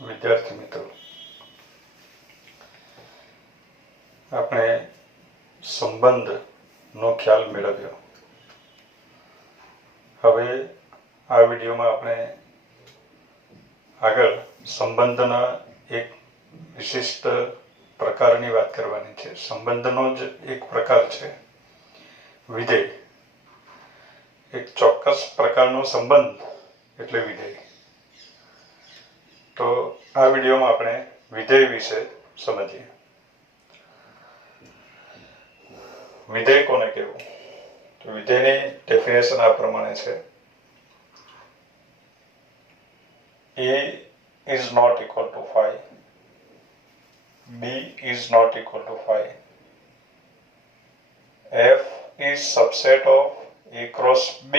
વિદ્યાર્થી મિત્રો, આપણે સંબંધનો ખ્યાલ મેળવ્યો. હવે આ વિડીયોમાં આપણે આગળ સંબંધના એક વિશિષ્ટ પ્રકારની વાત કરવાની છે. સંબંધનો જ એક પ્રકાર છે વિધેય. એક ચોક્કસ પ્રકારનો સંબંધ એટલે વિધેય. તો આ વિડીયોમાં આપણે વિધેય વિશે સમજીએ. વિધેય કોને કહેવું? તો વિધેયની ડેફિનેશન આ પ્રમાણે છે. A is not equal to 5. B is not equal to 5. F is subset of A cross B.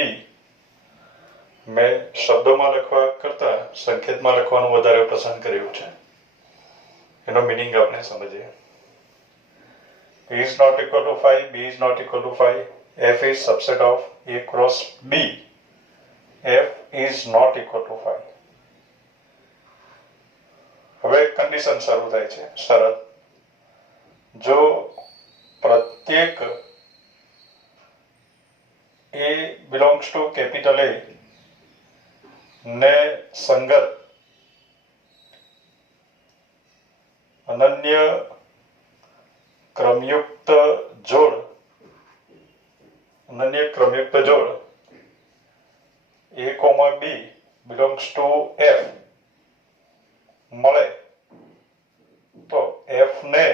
મેં શબ્દોમાં લખવા કરતા સંકેતમાં લખવાનું વધારે પસંદ કર્યું છે. એનો મિનિંગ આપણે સમજીએ. A is not equal to 5, B is not equal to 5, F is subset of A cross B, F is not equal to 5. હવે કન્ડિશન શરૂ થાય છે. શરત: જો પ્રત્યેક A belongs to capital A ને સંગત અનન્ય ક્રમયુક્ત જોડ A, B belongs to F મળે તો F ને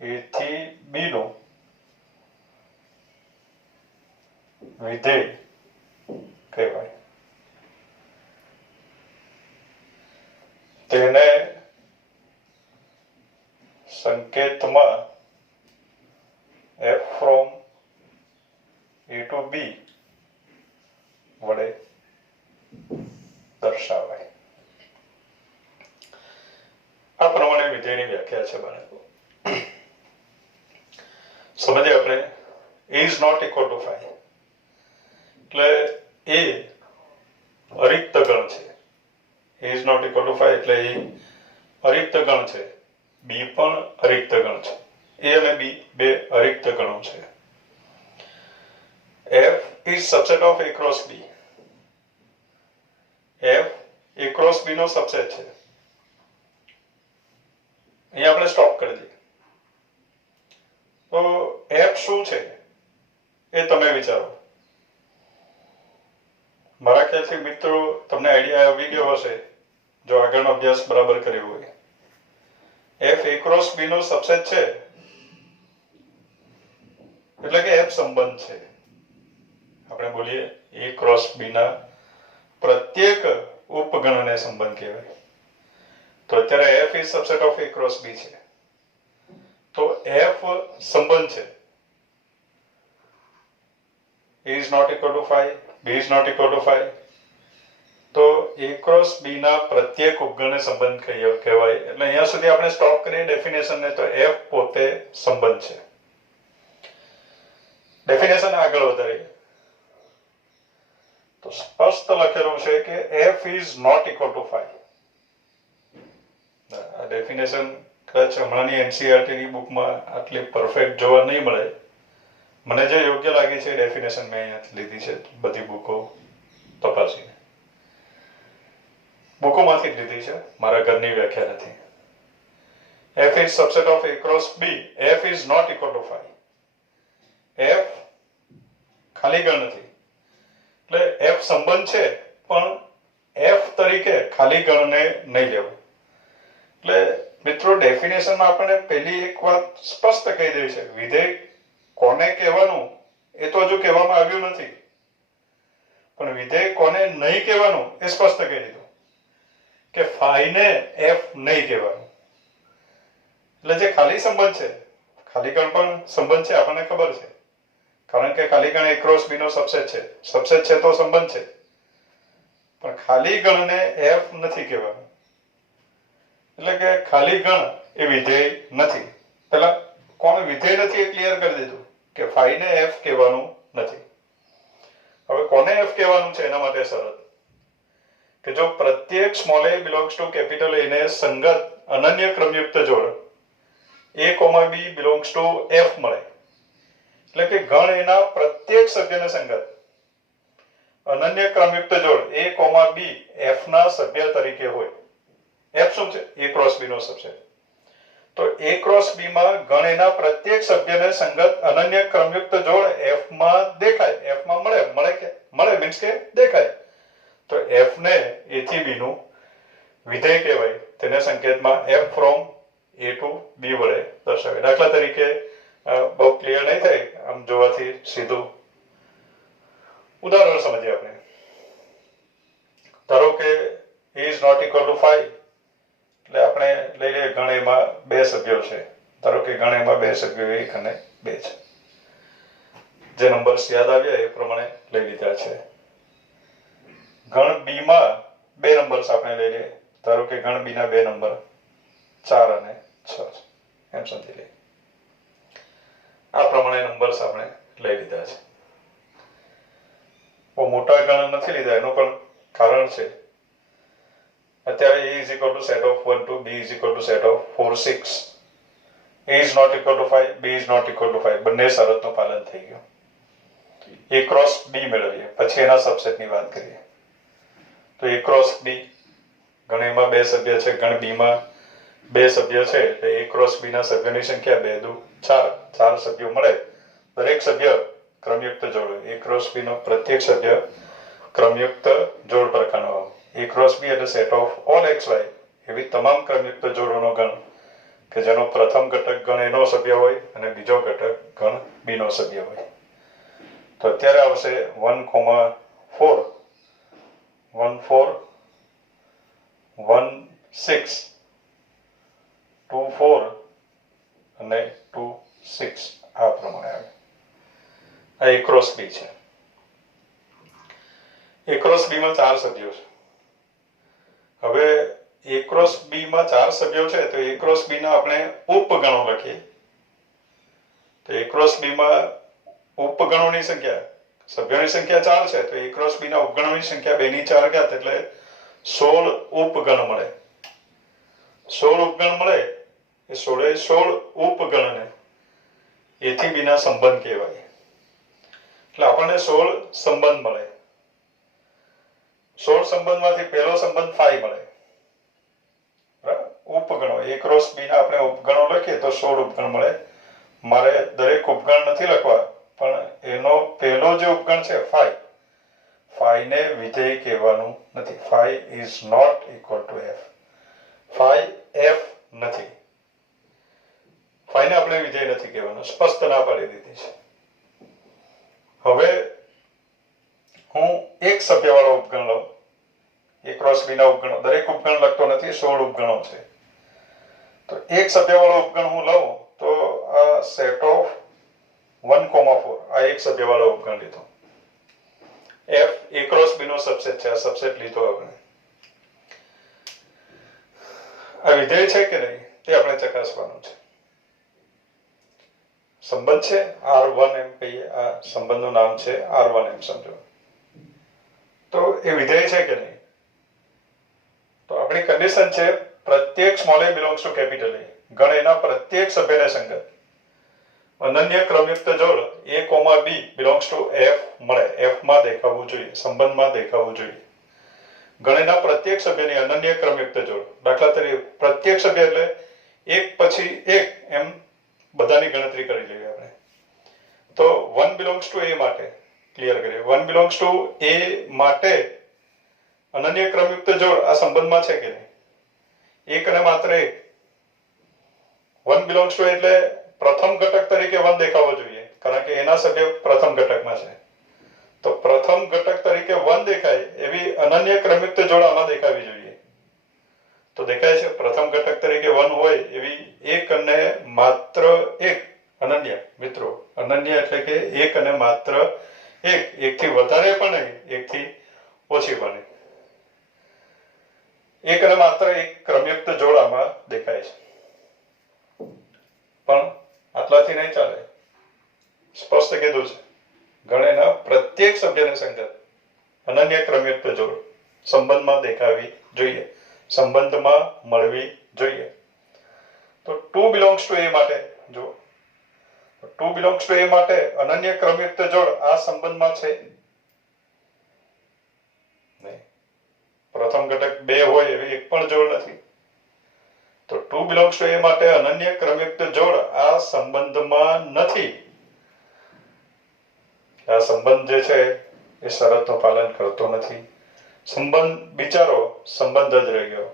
A થી B નું વિધેય કહેવાય. તેને સંકેતમાં F from A to B વડે દર્શાવાય. આ પ્રમાણે વિધેયની વ્યાખ્યા છે બાળકો. સમજીએ આપણે. A is not equal to 5 એટલે A અરિક્ત ગણ છે. A is not equal to 5 એટલે A અરિક્ત ગણ છે. B પણ અરિક્ત ગણ છે. A અને B બે અરિક્ત ગણો છે. F is subset of A cross B. F A cross B નો સબસેટ છે. અહીંયા આપણે સ્ટોપ કરી દઈએ. તો F શું છે એ તમે વિચારો. મારા ખ્યાલથી મિત્રો તમને આઈડિયા આવી ગયો હશે જો આગળનો અભ્યાસ બરાબર કર્યો હોય. F A cross B નો સબસેટ છે એટલે કે F સંબંધ છે. આપણે બોલીએ A cross B ના પ્રત્યેક ઉપગણને સંબંધ કહેવાય. તો અત્યારે F is subset of A cross B છે. તો F સંબંધ છે. A is not equal to 5, B is not equal to 5. તો A cross B ના પ્રત્યેક ઉપગણને સંબંધ કહેવાય. એટલે અહીંયા સુધી આપણે સ્ટોપ કરીએ ડેફિનેશનને. તો F પોતે સંબંધ છે. ડેફિનેશન આગળ વધારીએ તો સ્પષ્ટ લખેલું છે કે F is not equal to 5. આ ડેફિનેશન કદાચ હમણાંની NCERT ની બુકમાં આટલી પરફેક્ટ જોવા નહીં મળે. મને જે યોગ્ય લાગી છે ડેફિનેશન મેં અહીંયાથી લીધી છે. બધી બુકો તપાસીને બુકોમાંથી જ લીધી છે. મારા ઘરની વ્યાખ્યા નથી. F is subset of A cross B. F is not equal to 5. F ખાલી ગણ નથી. એટલે F સંબંધ છે પણ F તરીકે ખાલી ગણને નહીં લેવું. એટલે મિત્રો ડેફિનેશનમાં આપણને પહેલી એક વાત સ્પષ્ટ કહી દે છે. વિધેય કોને કહેવાનું એ તો હજુ કહેવામાં આવ્યું નથી, પણ વિધેય કોને નહીં કહેવાનું એ સ્પષ્ટ કહી દીધું કે ફાઈને F નહીં કહેવાનું. એટલે જે ખાલી સંબંધ છે, ખાલી ગણ પણ સંબંધ છે આપણને ખબર છે, કારણ કે ખાલી ગણ A cross B નો સબસેટ છે. સબસેટ છે તો સંબંધ છે, પણ ખાલી ગણને F નથી કહેવાનું. એટલે કે ખાલી ગણ એ વિધેય નથી. પેલા કોણ વિધેય નથી એ ક્લિયર કરી દીધું કે ફાઈને F કહેવાનું નથી. હવે કોને F કહેવાનું છે એના માટે શરત. કે જો પ્રત્યેક small a belongs to capital a ને સંગત અનન્ય ક્રમયુક્ત જોડ a, b belongs to f મળે, એટલે કે ગણ એના પ્રત્યેક સભ્યને સંગત અનન્ય ક્રમયુક્ત જોડ a, b f ના સભ્ય તરીકે હોય. f શું છે? a ક્રોસ b નો સબસેટ. તો a ક્રોસ b માં ગણ એના પ્રત્યેક સભ્યને સંગત અનન્ય ક્રમયુક્ત જોડ f માં દેખાય, f માં મળે કે મળે મીન્સ કે દેખાય. તો f ને a થી b નું વિધેય કહેવાય. તેને સંકેતમાં f from a to b વડે દર્શાવે. દાખલા તરીકે બહુ ક્લિયર નહીં થાય આમ જોવાથી, સીધું ઉદાહરણ સમજીએ આપણે. ધારો કે a is not equal to 5, એટલે આપણે લઈ લઈએ ગણ એમાં બે સભ્યો છે. ધારો કે ગણ એમાં બે સભ્યો 1 અને 2 છે. જે નંબર્સ યાદ આવ્યા એ પ્રમાણે લઈ લીધા છે. ગણ બી માં બે નંબર્સ આપણે લઈ લઈએ. ધારો કે ગણ બી ના બે નંબર 4 અને 6 છે, એમ સમજી લઈએ. આ પ્રમાણે નંબર્સ આપણે લઈ લીધા છે. બહુ મોટા ગણ નથી લીધા, એનું પણ કારણ છે. અત્યારે a is equal to set of 1 to b is equal to set of 4, 6. a is not equal to 5, b is not equal to 5. બંને શરતનું પાલન થઈ ગયું. a ક્રોસ b મેળવીએ, પછી એના સબસેટની વાત કરીએ. તો a ક્રોસ b ગણ એમાં બે સભ્ય છે, ગણ b માં બે સભ્ય છે, એટલે a ક્રોસ b ના સભ્યોની સંખ્યા 2 દુ 4, 4 સભ્યો મળે. દરેક સભ્ય ક્રમયુક્ત જોડ. a ક્રોસ b નો પ્રત્યેક સભ્ય ક્રમયુક્ત જોડ પ્રકારનો. a ક્રોસ b એટલે સેટ ઓફ ઓલ xy એવી તમામ ક્રમયુક્ત જોડોનો ગણ કે જેનો પ્રથમ ઘટક ગણ એનો સભ્ય હોય અને બીજો ઘટક ગણ b નો સભ્ય હોય. તો અત્યારે આવશે 1, 4, 1, 4, 1, 6, 2, 4 અને 2, 6 આ પ્રમાણે આવે. આ a ક્રોસ b છે. a ક્રોસ b માં 4 સભ્યો છે. હવે a ક્રોસ b માં 4 સભ્યો છે, તો a ક્રોસ b ના આપણે ઉપગણો લખીએ. તો a ક્રોસ b માં ઉપગણોની સંખ્યા, સભ્યોની સંખ્યા 4 છે, તો a ક્રોસ b ના ઉપગણોની સંખ્યા 2 ની 4 ઘાત એટલે 16 ઉપગણ મળે. 16 ઉપગણ મળે એ 16 ઉપગણને a થી b ના સંબંધ કહેવાય. એટલે આપણને 16 સંબંધ મળે. 16 સંબંધમાંથી પહેલો સંબંધ 5 મળે. બરાબર? ઉપગણો a ક્રોસ b ના આપણે ઉપગણો લખીએ તો 16 ઉપગણ મળે. મારે દરેક ઉપગણ નથી લખવા, પણ એનો પહેલો જે ઉપગણ છે 5, 5 ને વિધેય કહેવાનું નથી. 5 is not equal to f. 5 f નથી. 5 ને આપણે વિધેય નથી કહેવાનું, સ્પષ્ટ ના પાડી દીધી છે. હવે હું એક સભ્યવાળો ઉપગણ લઉં. a ક્રોસ b ના ઉપગણો, દરેક ઉપગણ લખતો નથી, 16 ઉપગણો છે. તો એક સભ્યવાળો ઉપગણ હું લઉં તો આ સેટ ઓફ 1, 4 આ એક સભ્યવાળો ઉપગણ લીધો. f a ક્રોસ b નો સબસેટ છે. આ સબસેટ લીધો આપણે. આ વિધેય છે કે નહીં તે આપણે ચકાસવાનું છે. સંબંધ છે R1 એમ કહીએ. આ સંબંધનું નામ છે R1 એમ સમજો. તો એ વિધેય છે કે નહીં? તો આપણી કન્ડિશન છે પ્રત્યેક small a belongs to capital A. ગણ એના પ્રત્યેક સભ્યને સંગત અનન્ય ક્રમયુક્ત જોડ a, b belongs to f મળે. f માં દેખાવું જોઈએ, સંબંધમાં દેખાવું જોઈએ. ગણ એના પ્રત્યેક સભ્યની અનન્ય ક્રમયુક્ત જોડ. દાખલા તરીકે પ્રત્યેક સભ્ય એટલે એક પછી એક એમ બધાની ગણતરી કરી લઈએ આપણે. તો 1 બિલોંગ્સ ટુ a માટે ક્લિયર કરીએ. 1 બિલોંગ્સ ટુ a માટે અનન્ય ક્રમયુક્ત જોડ આ સંબંધમાં છે કે નહીં? એક અને માત્ર એક. 1 બિલોંગ્સ ટુ એટલે પ્રથમ ઘટક તરીકે 1 દેખાવો જોઈએ, કારણ કે એના સભ્ય પ્રથમ ઘટકમાં છે. તો પ્રથમ ઘટક તરીકે 1 દેખાય એવી અનન્ય ક્રમયુક્ત જોડ આમાં દેખાવી જોઈએ. તો દેખાય છે પ્રથમ ઘટક તરીકે 1 હોય એવી એક અને માત્ર એક અનન્ય. મિત્રો, અનન્ય એટલે કે એક અને માત્ર એક. એકથી વધારે પણ નહીં, એકથી ઓછી પણ નહીં. એક અને માત્ર એક ક્રમયુક્ત જોડ આમાં દેખાય છે. પણ આટલાથી નહીં ચાલે. સ્પષ્ટ કીધું છે ગણ એના પ્રત્યેક સભ્યને સંગત અનન્ય ક્રમયુક્ત જોડ સંબંધમાં દેખાવી જોઈએ, સંબંધમાં મળવી જોઈએ. તો ટુ બિલોંગ્સ ટુ એ માટે જો ટુ બિલોંગ્સ ટુ એ માટે અનન્ય ક્રમયુક્ત જોડ આ સંબંધમાં છે નહીં. પ્રથમ ઘટક 2 હોય એવી એક પણ જોડ નથી. તો ટુ બિલોંગ્સ ટુ એ માટે અનન્ય ક્રમયુક્ત જોડ આ સંબંધમાં નથી. આ સંબંધ જે છે એ શરતનું પાલન કરતો નથી. સંબંધ બિચારો સંબંધ જ રહી ગયો,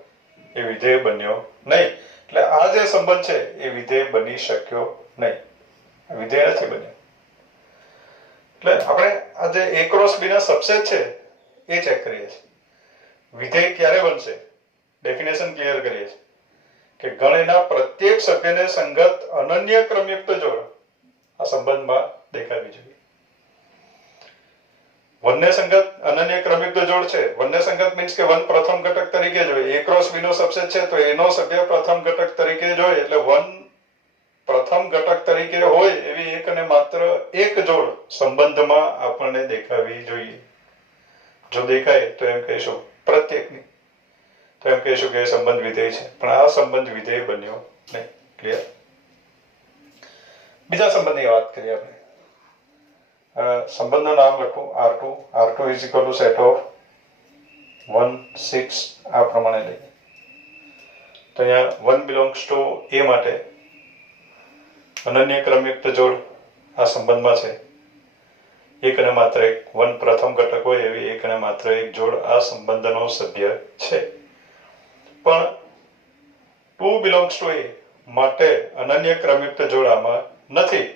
એ વિધેય બન્યો નહીં. એટલે આ જે સંબંધ છે એ વિધેય બની શક્યો નહીં, વિધેય નથી બન્યો. એટલે આપણે આ જે A ક્રોસ B ના સબસેટ છે એ ચેક કરીએ છીએ. વિધેય ક્યારે બનશે? ડેફિનેશન ક્લિયર કરીએ છીએ કે ગણના પ્રત્યેક સભ્યને સંગત અનન્ય ક્રમયુક્ત જોડ આ સંબંધમાં દેખાવી જોઈએ. વનને સંગત અનન્ય ક્રમયુક્ત જોડ છે. વનને સંગત મીન્સ કે વન પ્રથમ ઘટક તરીકે જોઈએ. A ક્રોસ B નો સબસેટ છે તો એનો સભ્ય પ્રથમ ઘટક તરીકે જોઈએ, એટલે વન પ્રથમ ઘટક તરીકે હોય એવી એક અને માત્ર એક જોડ સંબંધમાં આપણને દેખાવી જોઈએ. જો દેખાય તો એમ કહીશું પ્રત્યેકની, તો એમ કહીશું કે સંબંધ વિધેય છે. પણ આ સંબંધ વિધેય બન્યો નહીં. ક્લિયર? બીજા સંબંધની વાત કરીએ આપણે. સંબંધનું નામ લખું R2. R2 is equal two set of 1 6 આ પ્રમાણે લઈએ. તો અહીંયા 1 બિલોંગ્સ ટુ A માટે અનન્ય ક્રમયુક્ત જોડ આ સંબંધમાં છે. એક અને માત્ર એક, વન પ્રથમ ઘટક હોય એવી એક અને માત્ર એક જોડ આ સંબંધનો સભ્ય છે. પણ ટુ બિલોંગ્સ ટુ A માટે અનન્ય ક્રમયુક્ત જોડ આમાં નથી.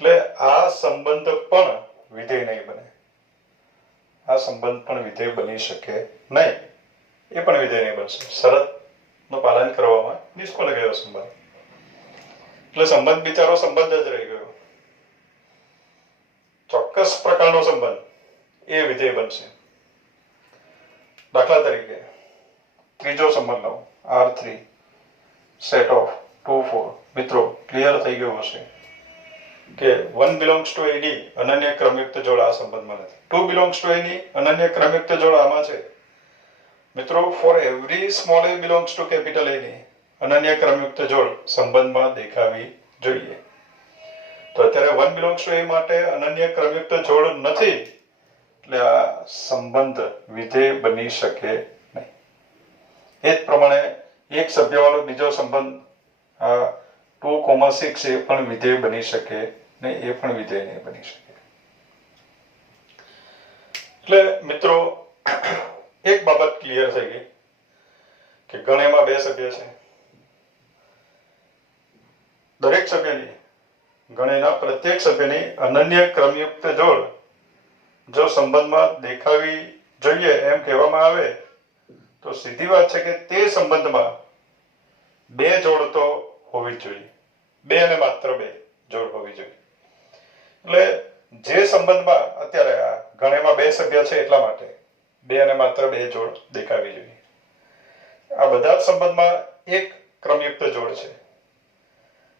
એટલે આ સંબંધ પણ વિધેય નહીં બને. આ સંબંધ પણ વિધેય બની શકે નહીં. એ પણ વિધેય નહીં બનશે. શરતનું પાલન કરવામાં નિષ્ફળ ગયો સંબંધ. એટલે સંબંધ બિચારો સંબંધ જ રહી ગયો. ચોક્કસ પ્રકારનો સંબંધ એ વિધેય બનશે. દાખલા તરીકે ત્રીજો સંબંધ લો, R3 સેટ ઓફ 2 4. મિત્રો ક્લિયર થઈ ગયું હશે કે 1 બિલોંગ્સ ટુ A ની અનન્ય ક્રમયુક્ત જોડ આ સંબંધમાં નથી. 2 બિલોંગ્સ ટુ A ની અનન્ય ક્રમયુક્ત જોડ આમાં છે. મિત્રો for every small a belongs to capital A ની અનન્ય ક્રમયુક્ત જોડ સંબંધમાં દેખાવી જોઈએ. તો અત્યારે 1 બિલોંગ્સ ટુ A માટે અનન્ય ક્રમયુક્ત જોડ નથી, એટલે આ સંબંધ વિધેય બની શકે નહીં. એ જ પ્રમાણે એક સભ્યવાળો બીજો સંબંધ 2,6 એ પણ વિધેય બની શકે નહીં. એ પણ વિધેય નહીં બની શકે. એટલે મિત્રો એક બાબત ક્લિયર થઈ ગઈ કે ગણેમાં 2 સભ્ય છે. દરેક સભ્યની ગણેના પ્રત્યેક સભ્યની અનન્ય ક્રમયુક્ત જોડ જો સંબંધમાં દેખાવી જોઈએ એમ કહેવામાં આવે તો સીધી વાત છે કે તે સંબંધમાં 2 જોડ તો હોવી જ જોઈએ. 2 અને માત્ર 2 જોડ હોવી જોઈએ. એટલે જે સંબંધમાં અત્યારે આ ગણેમાં 2 સભ્ય છે એટલા માટે 2 અને માત્ર 2 જોડ દેખાવી જોઈએ. આ બધા જ સંબંધમાં એક ક્રમયુક્ત જોડ છે.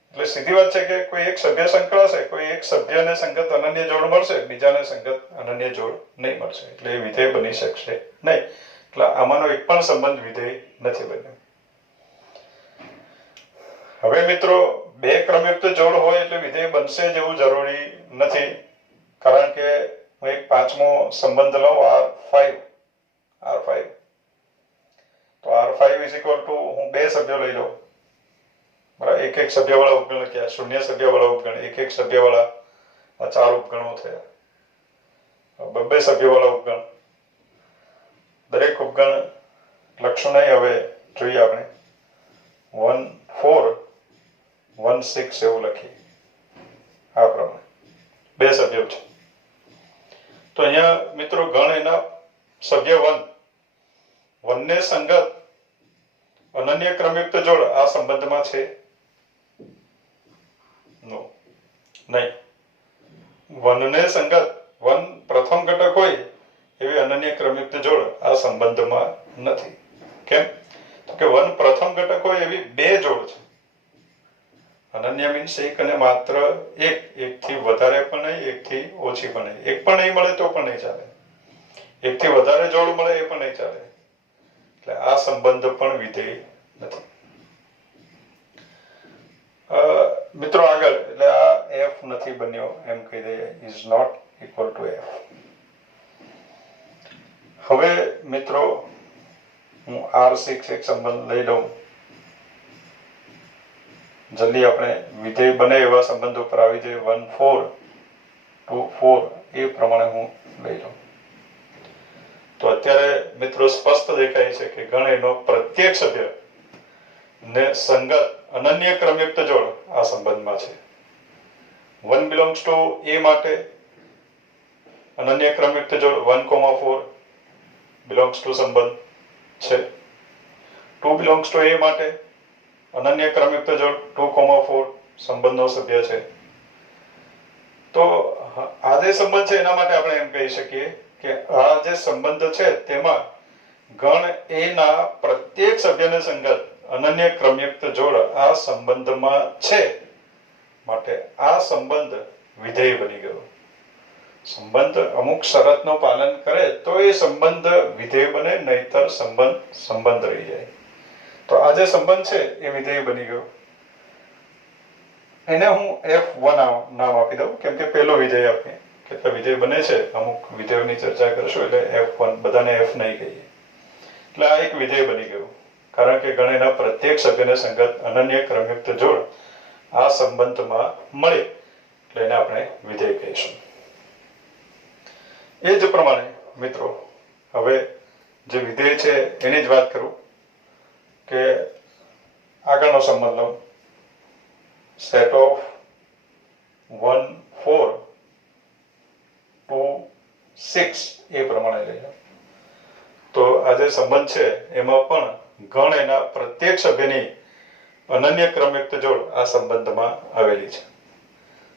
એટલે સીધી વાત છે કે કોઈ એક સભ્ય સંકળાશે, કોઈ એક સભ્યને સંગત અનન્ય જોડ મળશે, બીજાને સંગત અનન્ય જોડ નહીં મળશે. એટલે એ વિધેય બની શકશે નહીં. એટલે આમાંનો એક પણ સંબંધ વિધેય નથી બન્યો. હવે મિત્રો 2 ક્રમયુક્ત જોડ હોય એટલે વિધેય બનશે જેવું જરૂરી નથી. કારણ કે હું એક પાંચમો સંબંધ લઉં R5. તો R5 ઇઝ ઇક્વલ ટુ હું 2 સભ્યો લઈ લઉં. બરાબર? એક સભ્યવાળા ઉપગણ લખ્યા, શૂન્ય સભ્યવાળા ઉપગણ, એક સભ્યવાળા 4 ઉપગણો થયા, 2 સભ્યવાળા ઉપગણ. દરેક ઉપગણ લખશું નહીં, હવે જોઈએ આપણે 1 4 1 6 એવું લખીએ. આ પ્રમાણે 2 સભ્યો છે. તો અહીંયા મિત્રો ગણ એના સભ્ય 1 ને સંગત અનન્ય ક્રમયુક્ત જોડ આ સંબંધમાં છે નહીં. 1 ને સંગત 1 પ્રથમ ઘટક હોય એવી અનન્ય ક્રમયુક્ત જોડ આ સંબંધમાં નથી. કેમ? તો કે 1 પ્રથમ ઘટક હોય એવી 2 જોડ છે. અનન્ય મીન્સ એક અને માત્ર એક, એકથી વધારે પણ નહીં, એકથી ઓછી પણ નહીં. એક પણ નહીં મળે તો પણ નહીં ચાલે. એકથી વધારે જોડ મળે એ પણ નહીં ચાલે, એટલે આ સંબંધ પણ વિધેય નથી. મિત્રો આગળ, એટલે આ એફ નથી બન્યો એમ કહી દઈએ, is not equal to F. હવે મિત્રો હું R6 એક સંબંધ લઈ લઉં, જલ્દી આપણે વિધેય બને એવા સંબંધો પર આવી જાય. 1 4 2 4 એ પ્રમાણે હું લઈ લઉં. તો અત્યારે મિત્રો સ્પષ્ટ દેખાય છે કે ગણ એનો પ્રત્યેક સભ્ય ને સંગત અનન્ય ક્રમયુક્ત જોડ આ સંબંધમાં છે. 1 belongs to A માટે અનન્ય ક્રમયુક્ત જોડ 1,4 belongs to સંબંધ છે. 2 belongs to A માટે અનન્ય ક્રમયુક્ત જોડ 2,4 સંબંધનો સભ્ય છે. તો આ જે સંબંધ છે એના માટે આપણે એમ કહી શકીએ કે આ જે સંબંધ છે તેમાં ગણ A ના પ્રત્યેક સભ્યને સંગત અનન્ય ક્રમયુક્ત જોડ આ સંબંધમાં છે, માટે આ સંબંધ વિધેય બની ગયો. સંબંધ અમુક શરતનું પાલન કરે તો એ સંબંધ વિધેય બને, નહીતર સંબંધ રહી જાય. તો આ જે સંબંધ છે એ વિધેય બની ગયો. એને હું F1 નામ આપી દઉં, કેમ કે પહેલો વિધેય આપીએ. કેટલા વિધેય બને છે, અમુક વિધેયોની ચર્ચા કરશું એટલે F1, બધાને F નહીં કહીએ. એટલે આ એક વિધેય બની ગયું, કારણ કે ગણ એના પ્રત્યેક સભ્યને સંગત અનન્ય ક્રમયુક્ત જોડ આ સંબંધમાં મળે, એટલે એને આપણે વિધેય કહીશું. એ જ પ્રમાણે મિત્રો હવે જે વિધેય છે એની જ વાત કરું કે આગળનો સંબંધ લઉં, સેટ ઓફ 1 4 2 6 એ પ્રમાણે લઈ લો. તો આ જે સંબંધ છે એમાં પણ ગણ એના પ્રત્યેક સભ્યની અનન્ય ક્રમયુક્ત જોડ આ સંબંધમાં આવેલી છે.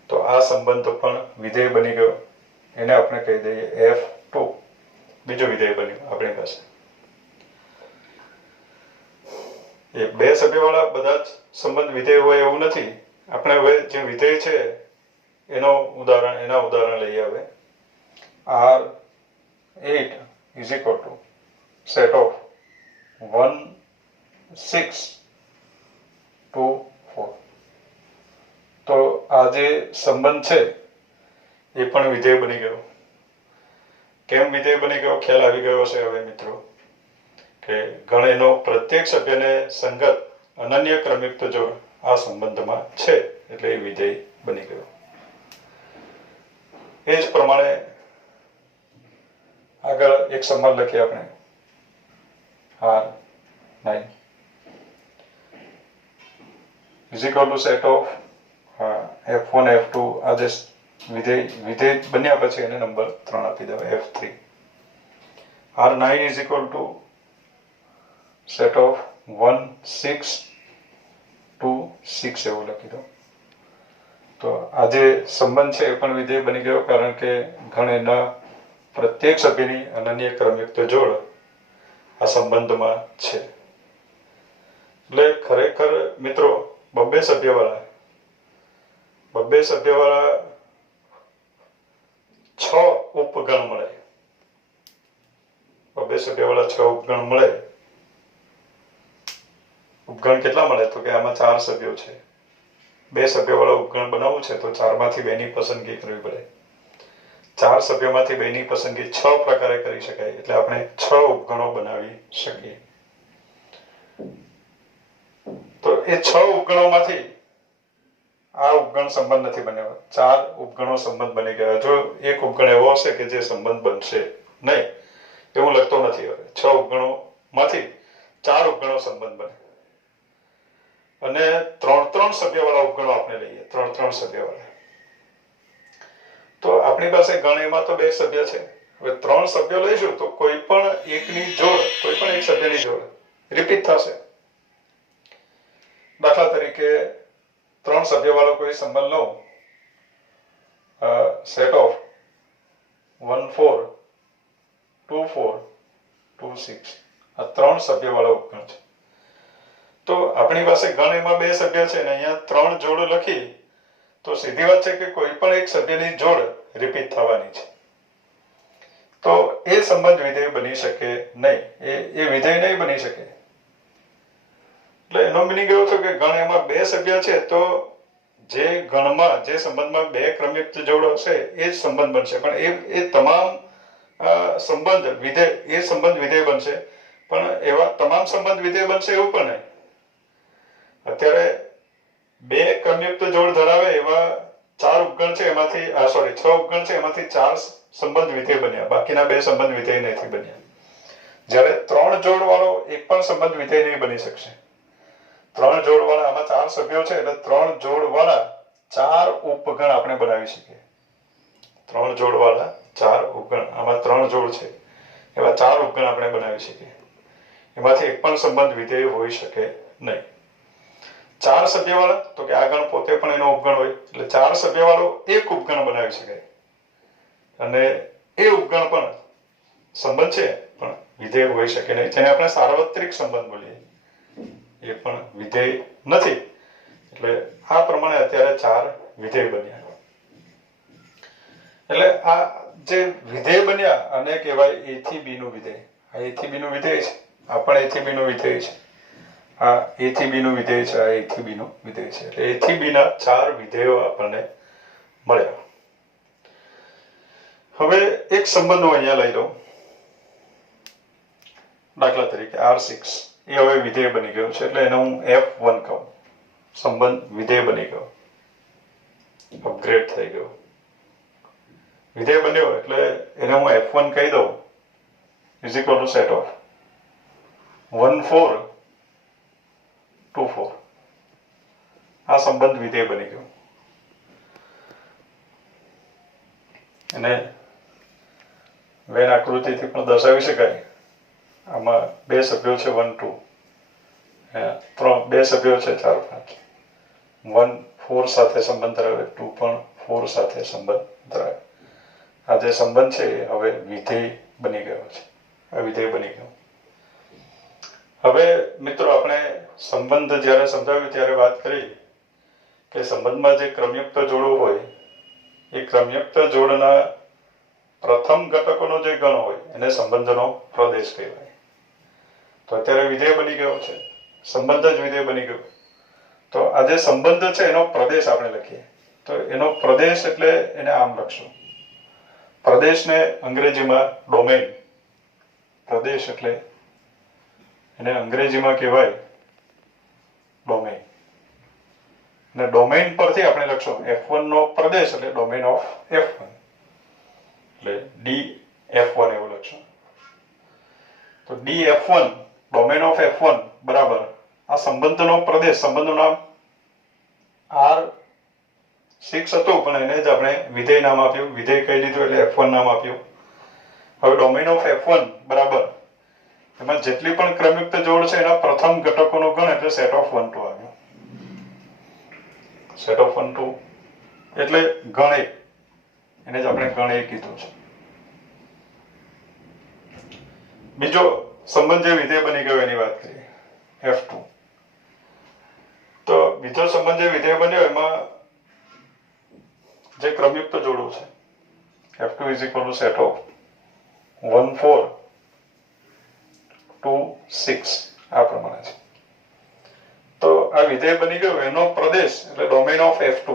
તો આ સંબંધ પણ વિધેય બની ગયો, એને આપણે કહી દઈએ F2. બીજું વિધેય બન્યું આપણી પાસે. એ બે સભ્યવાળા બધા જ સંબંધ વિધેય હોય એવું નથી. આપણે હવે જે વિધેય છે એના ઉદાહરણ લઈએ. હવે R8 is equal to set of 1 6 2 4. તો આ જે સંબંધ છે એ પણ વિધેય બની ગયો. કેમ વિધેય બની ગયો ખ્યાલ આવી ગયો છે હવે મિત્રો, કે ગણ એનો પ્રત્યેક સભ્યને સંગત અનન્ય ક્રમયુક્ત જોડ આ સંબંધમાં છે, એટલે એ વિધેય બની ગયો. એ જ પ્રમાણે આગળ એક સંબંધ લખીએ આપણે, R9 is equal to set of F1 F2. આ જે વિધેય બન્યા પછી એને નંબર 3 આપી દો, F3. R9 is equal to set of 1 6 2 6 એવું લખી દો. તો આ જે સંબંધ છે એ પણ વિધેય બની ગયો, કારણ કે ગણ એના પ્રત્યેક સભ્યની અનન્ય ક્રમયુક્ત જોડ આ સંબંધમાં છે. એટલે ખરેખર મિત્રો બબ્બે સભ્યવાળા 6 ઉપગણ મળે. બબ્બે સભ્યવાળા 6 ઉપગણ મળે. ઉપગણ કેટલા મળે? તો કે આમાં 4 સભ્યો છે. 2 સભ્યવાળા ઉપગણ બનાવવું છે તો 4 માંથી 2 ની પસંદગી કરવી પડે. 4 સભ્યોમાંથી 2 ની પસંદગી 6 પ્રકારે કરી શકાય, એટલે આપણે 6 ઉપગણો બનાવી શકીએ. તો એ 6 ઉપગણોમાંથી આ ઉપગણ સંબંધ નથી બન્યો, 4 ઉપગણો સંબંધ બની ગયા. જો એક ઉપગણ એવો હશે કે જે સંબંધ બનશે નહીં, એવું લખતો નથી. હવે 6 ઉપગણોમાંથી 4 ઉપગણો સંબંધ બને, અને 3 સભ્યવાળા ઉપગણો આપણે લઈએ, 3 સભ્યવાળા. તો આપણી પાસે ગણ એમાં તો 2 સભ્ય છે. હવે 3 સભ્યો લઈશું તો કોઈ પણ એકની જોડ, કોઈ પણ એક સભ્યની જોડ રિપીટ થશે. દાખલા તરીકે 3 સભ્યવાળો કોઈ સંબંધ લઉં, સેટ ઓફ 1 4 2 4 2 6. આ 3 સભ્યવાળો ઉપગણ છે. તો આપણી પાસે ગણ એમાં 2 સભ્ય છે, અને અહીંયા 3 જોડ લખી તો સીધી વાત છે કે કોઈ પણ એક સભ્યની જોડ રિપીટ થવાની છે. તો એ સંબંધ વિધેય બની શકે નહીં, એ વિધેય નહીં બની શકે. એટલે એનો મિનિંગ એવો થયો કે ગણ એમાં બે સભ્ય છે તો જે ગણમાં જે સંબંધમાં બે ક્રમયુક્ત જોડ હશે એ જ સંબંધ બનશે, પણ એ તમામ સંબંધ વિધેય એ સંબંધ વિધેય બનશે, પણ એવા તમામ સંબંધ વિધેય બનશે એવું પણ નહીં. અત્યારે બે ક્રમયુક્ત જોડ ધરાવે એવા 4 ઉપગણ છે, એમાંથી 6 ઉપગણ છે, એમાંથી 4 સંબંધ વિધેય બન્યા, બાકીના 2 સંબંધ વિધેય નથી બન્યા. જ્યારે 3 જોડ વાળો એક પણ સંબંધ વિધેય નહીં બની શકશે. 3 જોડ વાળા આમાં 4 સભ્યો છે એટલે 3 જોડ વાળા 4 ઉપગણ આપણે બનાવી શકીએ. 3 જોડ વાળા 4 ઉપગણ, આમાં 3 જોડ છે એવા 4 ઉપગણ આપણે બનાવી શકીએ. એમાંથી એક પણ સંબંધ વિધેય હોઈ શકે નહીં. 4 સભ્ય વાળા તો કે આ ગણ પોતે પણ એનો ઉપગણ હોય એટલે 4 સભ્ય વાળો એક ઉપગણ બનાવી શકાય, અને એ ઉપગણ પણ સંબંધ છે પણ વિધેય હોઈ શકે નહીં, જેને આપણે સાર્વત્રિક સંબંધ બોલીએ, એ પણ વિધેય નથી. એટલે આ પ્રમાણે અત્યારે 4 વિધેય બન્યા. એટલે આ જે વિધેય બન્યા અને કહેવાય A થી B નું વિધેય. આ A થી B નું વિધેય છે, આ પણ A થી B નું વિધેય છે, આ A થી B નું વિધેય છે, આ A થી B નું વિધેય છે. એટલે A થી B ના 4 વિધેયો આપણને મળ્યા. હવે એક સંબંધ હું અહીંયા લઈ લઉં, દાખલા તરીકે R6 એ હવે વિધેય બની ગયું છે એટલે એને હું F1 કહું. સંબંધ વિધેય બની ગયો, અપગ્રેડ થઈ ગયો, વિધેય બન્યો એટલે એને હું F1 કહી દઉં is equal two set of 1 4 2 4. આ સંબંધ વિધેય બની ગયો. અને વેન આકૃતિથી પણ દર્શાવી શકાય. આમાં 2 સભ્યો છે 1 2, 2 સભ્યો છે 4 5, 1 4 સાથે સંબંધ ધરાવે, 2 પણ 4 સાથે સંબંધ ધરાવે. આ જે સંબંધ છે એ હવે વિધેય બની ગયો છે, આ વિધેય બની ગયો. હવે મિત્રો આપણે સંબંધ જ્યારે સમજાવ્યું ત્યારે વાત કરી કે સંબંધમાં જે ક્રમયુક્ત જોડો હોય એ ક્રમયુક્ત જોડના પ્રથમ ઘટકોનો જે ગણ હોય એને સંબંધનો પ્રદેશ કહેવાય. તો અત્યારે વિધેય બની ગયો છે, સંબંધ જ વિધેય બની ગયો. તો આ જે સંબંધ છે એનો પ્રદેશ આપણે લખીએ. તો એનો પ્રદેશ એટલે એને આમ લખશું, પ્રદેશને અંગ્રેજીમાં ડોમેન, પ્રદેશ એટલે એને અંગ્રેજીમાં કહેવાય ડોમેન. અને ડોમેન પરથી આપણે લખશું F1 નો પ્રદેશ એટલે ડોમેન ઓફ F1, એટલે DF1 એવું લખશું. તો DF1 ડોમેન ઓફ F1 બરાબર આ સંબંધનો પ્રદેશ, સંબંધનું નામ R6 હતું પણ એને જ આપણે વિધેય નામ આપ્યું, વિધેય કહી દીધું એટલે F1 નામ આપ્યું. હવે ડોમેન ઓફ F1 બરાબર એમાં જેટલી પણ ક્રમયુક્ત જોડ છે એના પ્રથમ ઘટકોનો ગણ એટલે સેટ ઓફ 1 2 આવ્યો. સેટ ઓફ 1 2 એટલે ગણ 1, એને જ આપણે ગણ 1 કીધું છે. બીજો સંબંધ જે વિધેય બની ગયો એની વાત કરીએ, F2. તો બીજો સંબંધ જે વિધેય બન્યો એમાં જે ક્રમયુક્ત જોડો છે F2 is equal to set of 1 4 2 6 આ પ્રમાણે છે. તો આ વિધેય બની ગયો એનો પ્રદેશ એટલે ડોમેન ઓફ F2,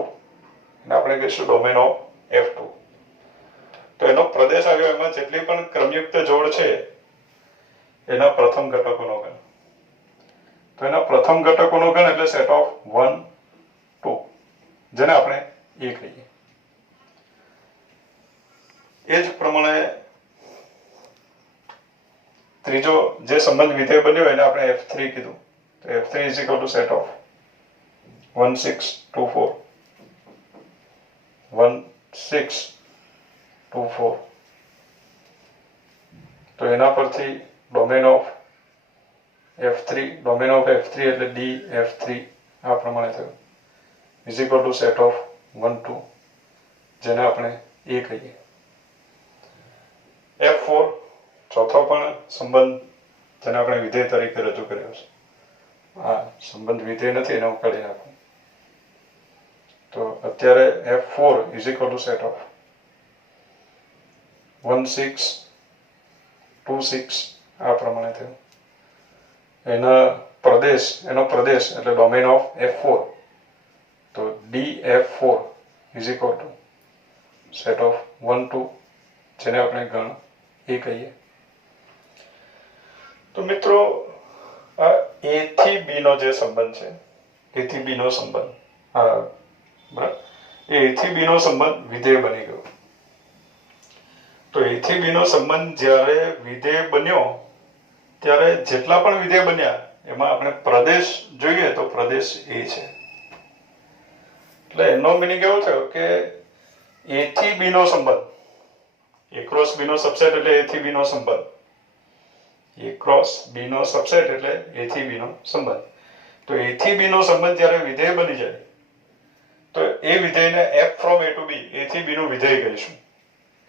એને આપણે કહીશું ડોમેન ઓફ F2. તો એનો પ્રદેશ આવ્યો, એમાં જેટલી પણ ક્રમયુક્ત જોડ છે એના પ્રથમ ઘટકોનો ગણ. તો એના પ્રથમ ઘટકોનો ગણ એટલે સેટ ઓફ 1 2, જેને આપણે A કહીએ. એ જ પ્રમાણે ત્રીજો જે સંબંધ વિધેય બન્યો એને આપણે F3 કીધું. તો F3 is equal to set of 1 6 2 4, 1 6 2 4. તો એના પરથી domain of F3, domain of F3 એટલે DF3 આ પ્રમાણે થયું is equal to set of 1 2, જેને આપણે A કહીએ. F4 ચોથો પણ સંબંધ જેને આપણે વિધેય તરીકે રજૂ કર્યો છે. આ સંબંધ વિધેય નથી, એને હું કાઢી નાખું. તો અત્યારે F4 is equal to set of 1 6 2 6 આ પ્રમાણે થયું. એનો પ્રદેશ એટલે ડોમેન ઓફ F4, તો DF4 is equal two set of 1 2, જેને આપણે ગણ એ કહીએ. તો મિત્રો આ A થી B નો જે સંબંધ છે, A થી B નો સંબંધ, બરાબર, એ A થી B નો સંબંધ વિધેય બની ગયો. તો A થી B નો સંબંધ જ્યારે વિધેય બન્યો ત્યારે જેટલા પણ વિધેય બન્યા એમાં આપણે પ્રદેશ જોઈએ તો પ્રદેશ A છે. એટલે એનો મીનિંગ એવો થયો કે A થી B નો સંબંધ, A ક્રોસ B નો સબસેટ એટલે A થી B નો સંબંધ, A ક્રોસ B નો સબસેટ એટલે A થી B નો સંબંધ. તો A થી B નો સંબંધ જ્યારે વિધેય બની જાય તો એ વિધેયને F from A to B, A થી B નું વિધેય કહીશું.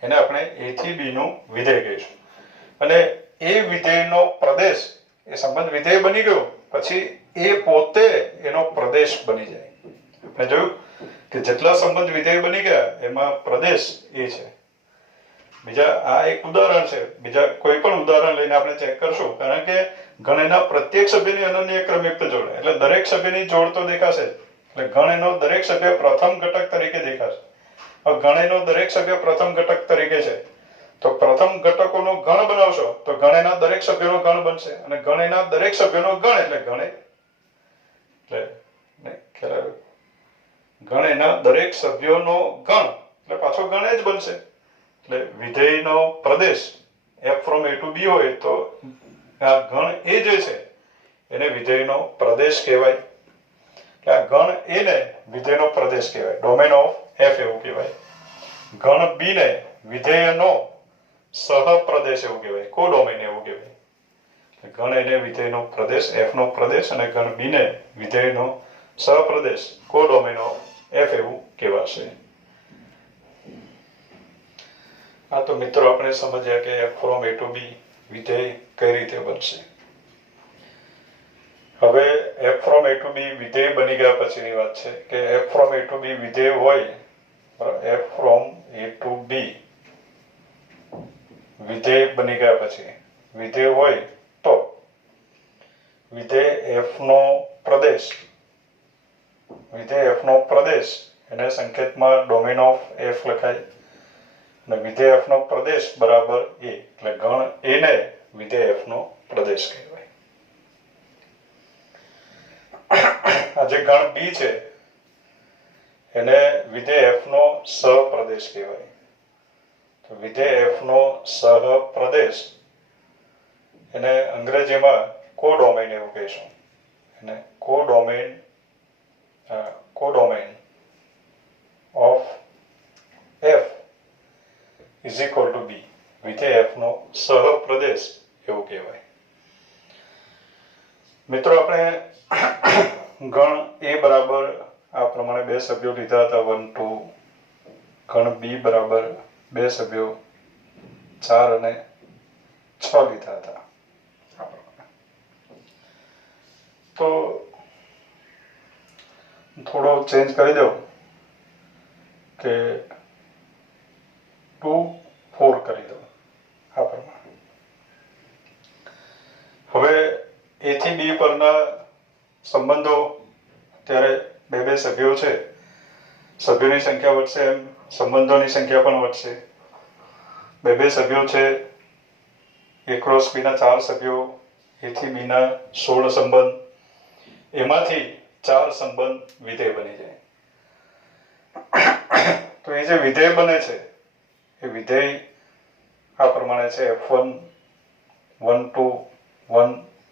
એને આપણે A થી B નું વિધેય કહીશું. અને એ વિધેયનો પ્રદેશ, એ સંબંધ વિધેય બની ગયો પછી એ પોતે એનો પ્રદેશ બની જાય. આપણે જોયું કે જેટલા સંબંધ વિધેય બની ગયા એમાં પ્રદેશ એ છે. બીજા આ એક ઉદાહરણ છે, બીજા કોઈ પણ ઉદાહરણ લઈને આપણે ચેક કરશું, કારણ કે ગણના પ્રત્યેક સભ્યની અનન્ય ક્રમયુક્ત જોડ, એટલે દરેક સભ્યની જોડ તો દેખાશે જ. એટલે ગણનો દરેક સભ્ય પ્રથમ ઘટક તરીકે દેખાશે. હવે ગણનો દરેક સભ્ય પ્રથમ ઘટક તરીકે છે તો પ્રથમ ઘટકોનો ગણ બનાવશો તો ગણના દરેક સભ્યનો ગણ બનશે, અને ગણના દરેક સભ્યનો ગણ એટલે ગણના દરેક સભ્યોનો ગણ એટલે પાછો ગણ જ બનશે. એટલે વિધેયનો પ્રદેશ F from A to B હોય તો આ ગણ એ જે છે એને વિધેયનો પ્રદેશ કહેવાય. આ ગણ એ ને વિધેયનો પ્રદેશ કહેવાય, ડોમેન ઓફ F એવું કહેવાય. ગણ B ને વિધેયનો સહપ્રદેશ એવું કહેવાય, કોડોમેન એવું કહેવાય. ગણ એને વિધેયનો પ્રદેશ F નો પ્રદેશ, અને ગણ B ને વિધેયનો સહપ્રદેશ કોડોમેન ઓફ F એવું કહેવાશે. આ તો મિત્રો આપણે સમજ્યા કે F from A to B વિધેય કઈ રીતે બનશે. હવે F from A to B વિધેય બની ગયા પછીની વાત છે કે F from A to B વિધેય હોય, બરાબર, F from A to B વિધેય બની ગયા પછી વિધેય હોય તો વિધેય F નો પ્રદેશ, વિધેય F નો પ્રદેશ એને સંકેતમાં ડોમેન ઓફ F લખાય, અને વિધેય F નો પ્રદેશ બરાબર A, એટલે ગણ A ને વિધેય F નો પ્રદેશ કહેવાય. આ જે ગણ B છે એને વિધેય F નો સહપ્રદેશ કહેવાય. તો વિધેય F નો સહપ્રદેશ એને અંગ્રેજીમાં કોડોમેન એવું કહીશું. એને codomain of F is equal to B, વિધેય F નો સહપ્રદેશ એવું કહેવાય. મિત્રો આપણે ગણ A બરાબર આ પ્રમાણે બે સભ્યો લીધા હતા 1 2, ગણ B બરાબર બે સભ્યો 4 અને 6 લીધા હતા. તો થોડો ચેન્જ કરી દઉં કે 2 4 કરી દઉં આ પ્રમાણે. હવે A થી B પરના સંબંધો અત્યારે બે સભ્યો છે, સભ્યોની સંખ્યા વધશે એમ સંબંધોની સંખ્યા પણ વધશે. બે સભ્યો છે, A ક્રોસ B ના 4 સભ્યો, A થી B ના 16 સંબંધ, એમાંથી 4 સંબંધ વિધેય બની જાય. તો એ જે વિધેય બને છે એ વિધેય આ પ્રમાણે છે F1 1 2 1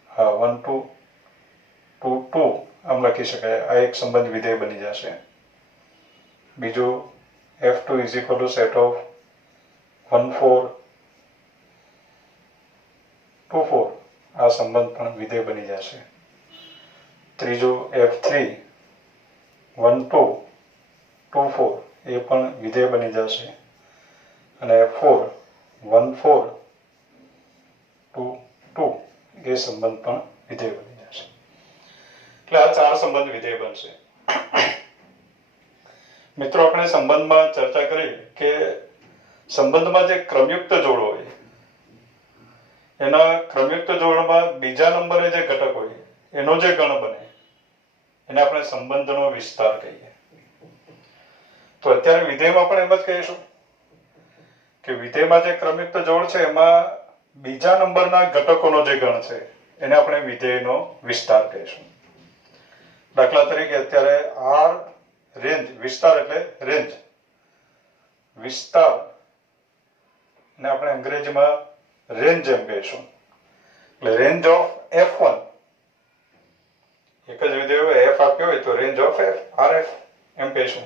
1 2 2 2 આમ લખી શકાય. આ એક સંબંધ વિધેય બની જશે. બીજું F2 is equal to set of 1 4 2 4, આ સંબંધ પણ વિધેય બની જશે. ત્રીજું F3 1 2 2 4, એ પણ વિધેય બની જશે. અને F4 1 4 2 2, એ સંબંધ પણ વિધેય બની જશે. એટલે આ 4 સંબંધ વિધેય બનશે. મિત્રો આપણે સંબંધમાં ચર્ચા કરી કે સંબંધમાં જે ક્રમયુક્ત જોડ હોય એના ક્રમયુક્ત જોડમાં બીજા નંબરે જે ઘટક હોય એનો જે ગણ બને એને આપણે સંબંધનો વિસ્તાર કહીએ. તો અત્યારે વિધેયમાં પણ એમ જ કહીશું કે વિધેયમાં જે ક્રમયુક્ત જોડ છે એમાં બીજા નંબરના ઘટકોનો જે ગણ છે એને આપણે વિધેયનો વિસ્તાર કહીશું. દાખલા તરીકે અત્યારે આર રેન્જ, વિસ્તાર એટલે રેન્જ, વિસ્તાર ને આપણે અંગ્રેજીમાં રેન્જ એમ કહીશું. એટલે રેન્જ ઓફ F1, એક જ વિધેય એફ આપ્યો હોય તો રેન્જ ઓફ એફ RF એમ કહીશું.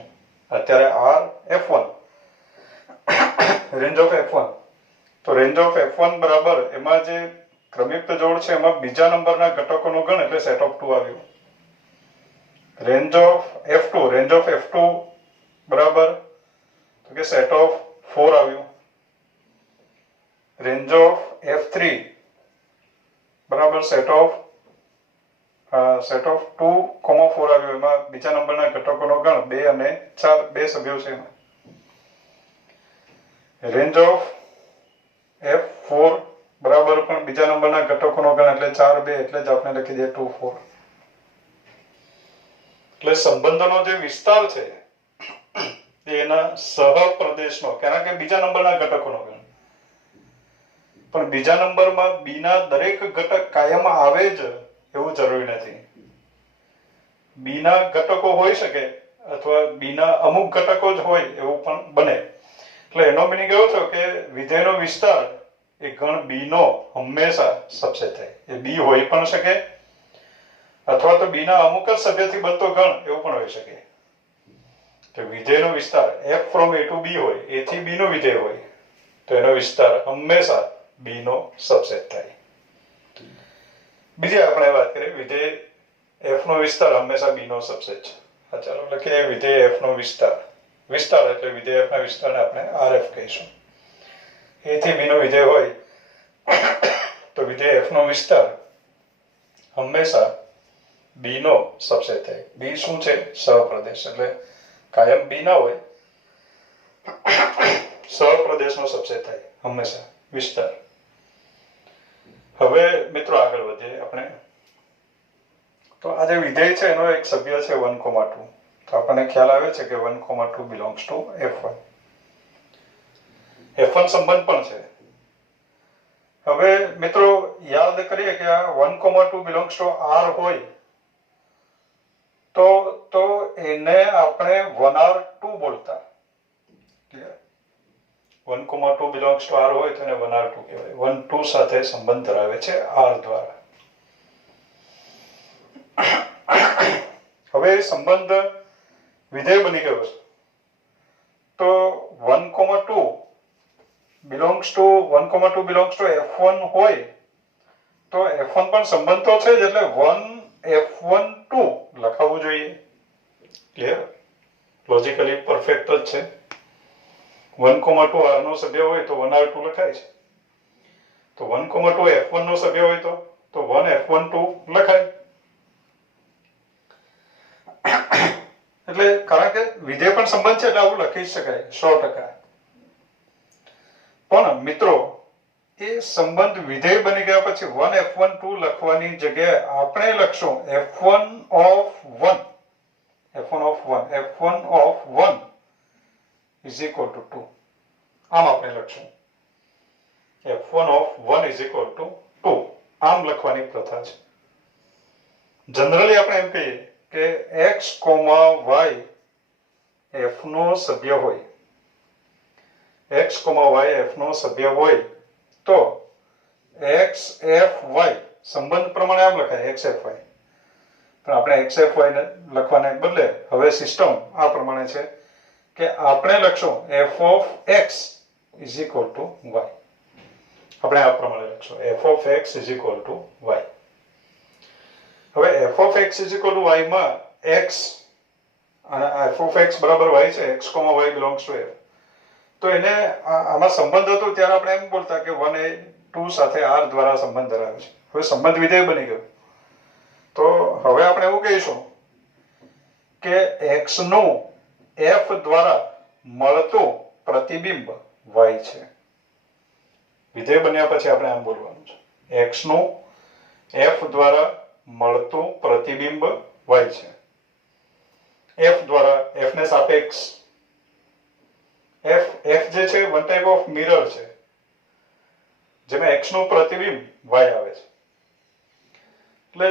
અત્યારે R F1, range of F1. તો રેન્જ ઓફ F1 બરાબર એમાં જે ક્રમયુક્ત જોડ છે એમાં બીજા નંબરના ઘટકોનો ગણ એટલે સેટ ઓફ 2 આવ્યું. રેન્જ ઓફ F2 બરાબર તો કે સેટ ઓફ 4 આવ્યું. રેન્જ ઓફ F3 બરાબર સેટ ઓફ 2, 4 આવ્યું. એમાં બીજા નંબરના ઘટકોનો ગણ 2 અને 4, 2 સભ્યો છે એમાં. રેન્જ ઓફ F4 બરાબર પણ બીજા નંબરના ઘટકોનો ગણ એટલે 4, 2 એટલે જ આપણે લખી દઈએ 2, 4. એટલે સંબંધનો જે વિસ્તાર છે એના સહપ્રદેશનો, કારણ કે બીજા નંબરના ઘટકોનો ગણ. પણ બીજા નંબરમાં બી ના દરેક ઘટક કાયમ આવે જ એવું જરૂરી નથી. બી ના ઘટકો હોઈ શકે અથવા બી ના અમુક ઘટકો જ હોય એવું પણ બને. એટલે એનો મિનિંગ એવો થયો કે વિધેયનો વિસ્તાર એ ગણ બી નો હંમેશા સબસેટ થાય. એ બી હોઈ પણ શકે અથવા તો બી ના અમુક જ સભ્યથી બનતો ગણ એવું પણ હોઈ શકે. તો વિધેયનો વિસ્તાર f from a to b હોય, a થી b નું વિધેય હોય તો એનો વિસ્તાર હંમેશા b નો સબસેટ થાય. બીજી આપણે વાત કરીએ વિધેય f નો વિસ્તાર હંમેશા b નો સબસેટ છે. ચાલો લખીએ વિધેય f નો વિસ્તાર. વિસ્તાર એટલે વિધેય f ના વિસ્તારને આપણે RF કહીશું. a થી b નો વિધેય હોય તો વિધેય f નો વિસ્તાર હંમેશા b નો સબસેટ થાય. b શું છે? સહપ્રદેશ. એટલે કાયમ b ના હોય, સહપ્રદેશનો સબસેટ થાય હંમેશા વિસ્તાર. હવે મિત્રો આગળ વધીએ આપણે. તો આ જે વિધેય છે એનો એક સભ્ય છે 1,2. તો આપણને ખ્યાલ આવે છે કે 1,2 belongs to F1. F1 સંબંધ પણ છે. હવે મિત્રો યાદ કરીએ કે આ 1,2 belongs to R હોય તો એને આપણે 1R2 બોલતા. 1,2 belongs to R હોય તો એને 1R2 કહેવાય. 1, 2 સાથે સંબંધ ધરાવે છે R દ્વારા. હવે સંબંધ વિધેય બની ગયો છે તો 1,2 belongs to F1 હોય તો F1 પણ સંબંધ તો છે જ, એટલે 1F12 લખાવવું જોઈએ. ક્લિયર? લોજિકલી પરફેક્ટ જ છે. 1,2 R નો સભ્ય હોય તો 1R2 લખાય છે. તો 1,2 F1 નો સભ્ય હોય તો 1F12 લખાય. એટલે કારણ કે વિધેય પણ સંબંધ છે એટલે આવું લખી શકાય 100%. પણ મિત્રો એ સંબંધ વિધેય બની ગયા પછી 1F12 લખવાની જગ્યાએ આપણે લખશું F1 of 1 is equal to 2. આમ આપણે લખશું F1 of 1 is equal to 2. આમ લખવાની પ્રથા છે. જનરલી આપણે એમ કહીએ કે x, y f નો સભ્ય હોય, x, y f નો સભ્ય હોય તો xfy સંબંધ પ્રમાણે આમ લખાય xfy. પણ આપણે xfy ને લખવાને બદલે હવે સિસ્ટમ આ પ્રમાણે છે કે આપણે લખશું f of x is equal to y. આપણે આ પ્રમાણે લખશું f of x is equal to y. હવે f of x is equal to y માં x અને f of x બરાબર y છે, x, y belongs to f. તો એને આમાં સંબંધ હતો ત્યારે આપણે એમ બોલતા કે 1 એ 2 સાથે r દ્વારા સંબંધ ધરાવે છે. હવે સંબંધ વિધેય બની ગયો તો હવે આપણે એવું કહીશું કે x નું f દ્વારા મળતું પ્રતિબિંબ y છે. વિધેય બન્યા પછી આપણે આમ બોલવાનું છે. x નું f દ્વારા મળતું પ્રતિબિંબ y છે. f દ્વારા f ને સાપેક્ષ f જે છે વન ટાઈપ ઓફ મિરર છે જેમાં x નું પ્રતિબિંબ y આવે છે. એટલે